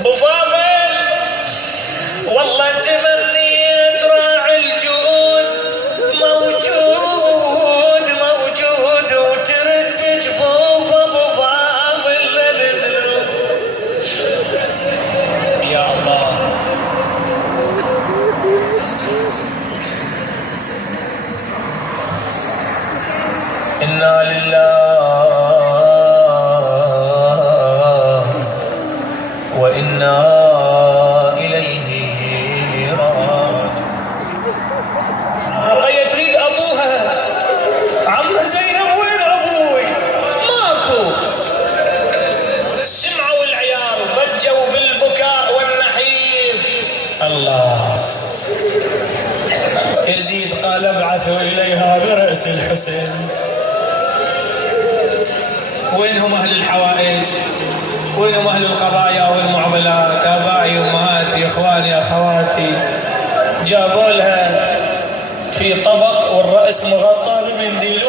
ابو فاضل والله تمنيت راعي الجود موجود وترد جفوف ابو فاضل للزلوم. يا الله إنا لله وإنا إليه راجعون. رقية تريد أبوها. عم زينب وين أبوي؟ ماكو. سمعوا العيال ضجوا بالبكاء والنحيب. الله. يزيد قال ابعثوا إليها برأس الحسين. وينهم أهل الحوائج؟ وينهم أهل القضايا والمعاملات؟ آبائي أمهاتي إخواني أخواتي جابوا لها في طبق والرأس مغطى بمنديل